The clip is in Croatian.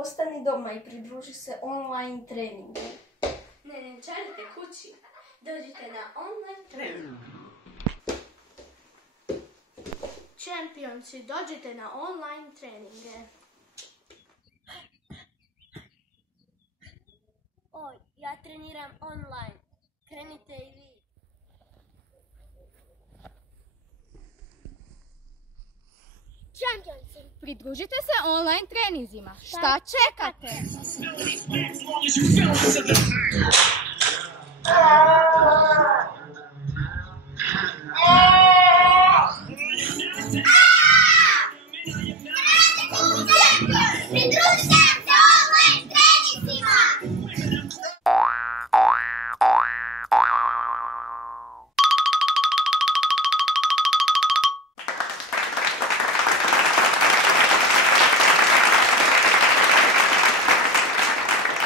ostani doma i pridruži se online treningu. Ne čarite kući, dođite na online trening. Čempionci, dođite na online treninge. Oj, ja treniram online. Krenite i vi. Čempionci, Pridružite se online treninzima. Šta čekate? As long as you fell into the